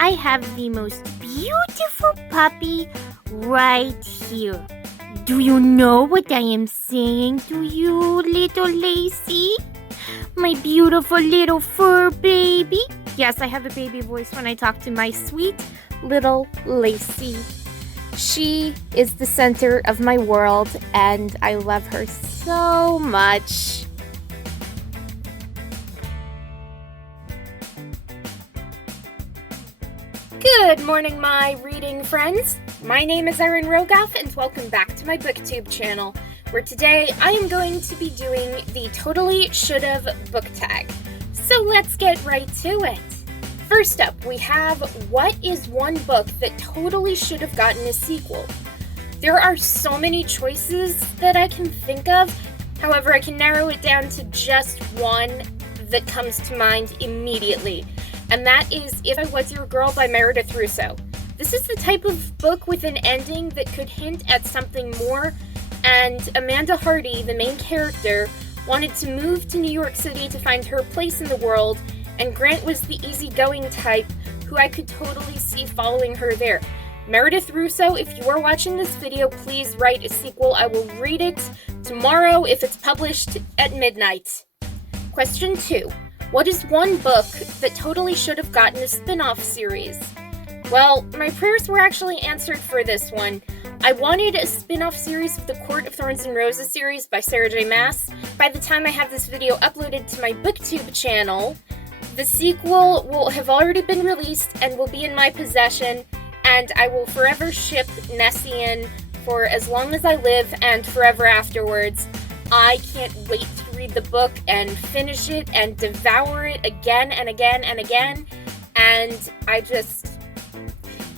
I have the most beautiful puppy right here. Do you know what I am saying to you, little Lacey? My beautiful little fur baby. Yes, I have a baby voice when I talk to my sweet little Lacey. She is the center of my world, and I love her so much. Good morning, my reading friends. My name is Erin Rogoff, and welcome back to my BookTube channel, where today I am going to be doing the Totally Should've book tag. So let's get right to it. First up, we have what is one book that totally should have gotten a sequel? There are so many choices that I can think of. However, I can narrow it down to just one that comes to mind immediately, and that is If I Was Your Girl by Meredith Russo. This is the type of book with an ending that could hint at something more, and Amanda Hardy, the main character, wanted to move to New York City to find her place in the world, and Grant was the easygoing type who I could totally see following her there. Meredith Russo, if you are watching this video, please write a sequel. I will read it tomorrow if it's published at midnight. Question 2. What is one book that totally should have gotten a spin-off series? Well, my prayers were actually answered for this one. I wanted a spin-off series of the Court of Thorns and Roses series by Sarah J. Maas. By the time I have this video uploaded to my BookTube channel, the sequel will have already been released and will be in my possession, and I will forever ship Nessie in for as long as I live and forever afterwards. I can't wait to read the book and finish it and devour it again and again and again, and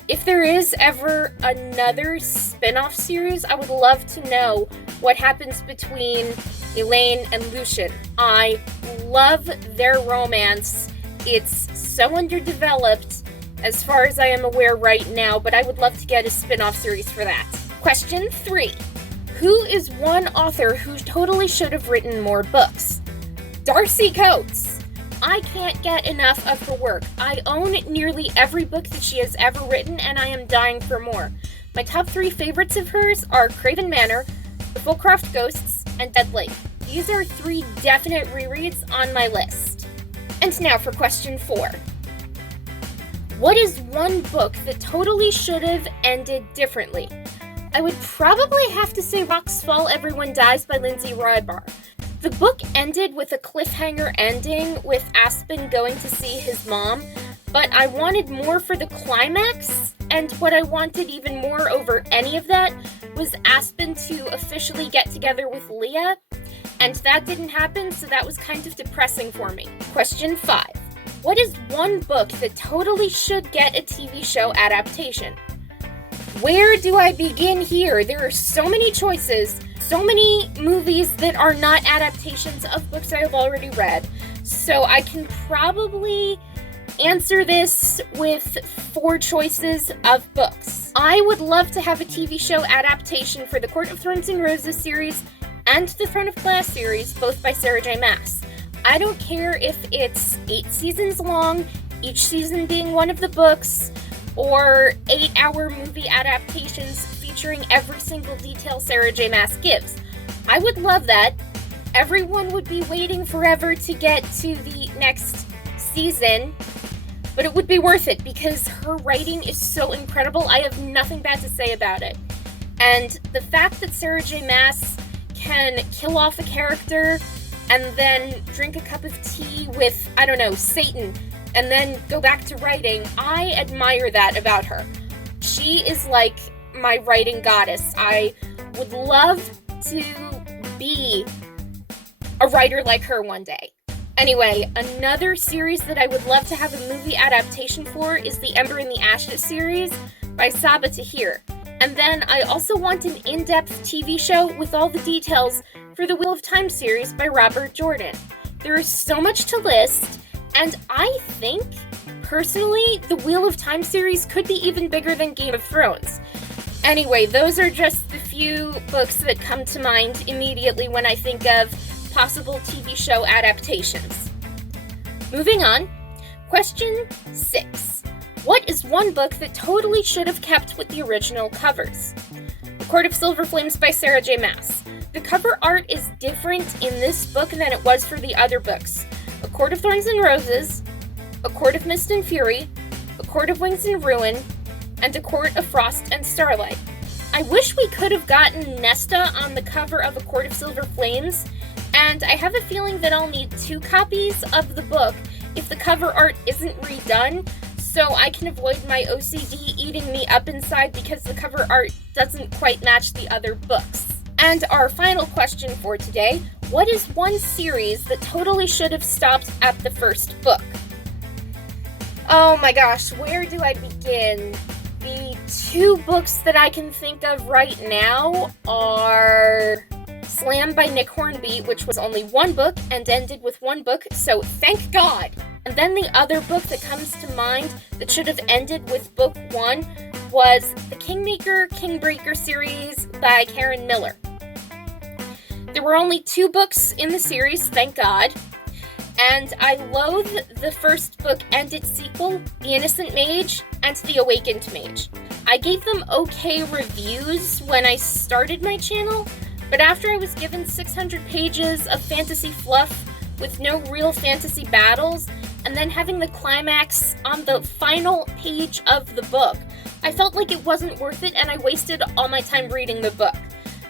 if there is ever another spin-off series, I would love to know what happens between Elaine and Lucian. I love their romance. It's so underdeveloped as far as I am aware right now, but I would love to get a spin-off series for that. Question 3. Who is one author who totally should have written more books? Darcy Coates. I can't get enough of her work. I own nearly every book that she has ever written, and I am dying for more. My top 3 favorites of hers are Craven Manor, The Fullcroft Ghosts, and Dead Lake. These are 3 definite rereads on my list. And now for question 4. What is one book that totally should have ended differently? I would probably have to say Rocks Fall, Everyone Dies by Lindsay Rybar. The book ended with a cliffhanger ending with Aspen going to see his mom, but I wanted more for the climax, and what I wanted even more over any of that was Aspen to officially get together with Leah, and that didn't happen, so that was kind of depressing for me. Question 5. What is one book that totally should get a TV show adaptation? Where do I begin here? There are so many choices, so many movies that are not adaptations of books I have already read, so I can probably answer this with 4 choices of books. I would love to have a TV show adaptation for the Court of Thorns and Roses series and the Throne of Glass series, both by Sarah J. Maas. I don't care if it's 8 seasons long, each season being one of the books, or 8-hour movie adaptations featuring every single detail Sarah J. Maas gives. I would love that. Everyone would be waiting forever to get to the next season, but it would be worth it because her writing is so incredible. I have nothing bad to say about it. And the fact that Sarah J. Maas can kill off a character and then drink a cup of tea with, Satan, and then go back to writing, I admire that about her. She is like my writing goddess. I would love to be a writer like her one day. Anyway, another series that I would love to have a movie adaptation for is the Ember and the Ashes series by Saba Tahir. And then I also want an in-depth TV show with all the details for the Wheel of Time series by Robert Jordan. There is so much to list, and I think, personally, the Wheel of Time series could be even bigger than Game of Thrones. Anyway, those are just the few books that come to mind immediately when I think of possible TV show adaptations. Moving on, question 6. What is one book that totally should have kept with the original covers? A Court of Silver Flames by Sarah J. Maas. The cover art is different in this book than it was for the other books. A Court of Thorns and Roses, A Court of Mist and Fury, A Court of Wings and Ruin, and A Court of Frost and Starlight. I wish we could have gotten Nesta on the cover of A Court of Silver Flames, and I have a feeling that I'll need 2 copies of the book if the cover art isn't redone, so I can avoid my OCD eating me up inside because the cover art doesn't quite match the other books. And our final question for today, what is one series that totally should have stopped at the first book? Oh my gosh, where do I begin? The 2 books that I can think of right now are Slam by Nick Hornby, which was only 1 book and ended with 1 book, so thank God. And then the other book that comes to mind that should have ended with book 1 was the Kingmaker Kingbreaker series by Karen Miller. There were only 2 books in the series, thank God, and I loathe the first book and its sequel, The Innocent Mage and The Awakened Mage. I gave them okay reviews when I started my channel, but after I was given 600 pages of fantasy fluff with no real fantasy battles, and then having the climax on the final page of the book, I felt like it wasn't worth it and I wasted all my time reading the book.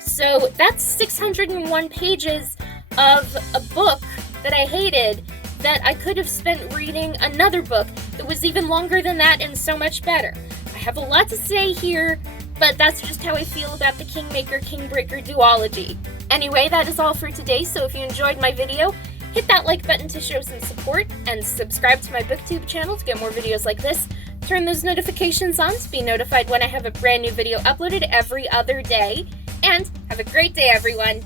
So that's 601 pages of a book that I hated that I could have spent reading another book that was even longer than that and so much better. I have a lot to say here, but that's just how I feel about the Kingmaker Kingbreaker duology. Anyway, that is all for today, so if you enjoyed my video, hit that like button to show some support, and subscribe to my BookTube channel to get more videos like this. Turn those notifications on to be notified when I have a brand new video uploaded every other day. And have a great day, everyone!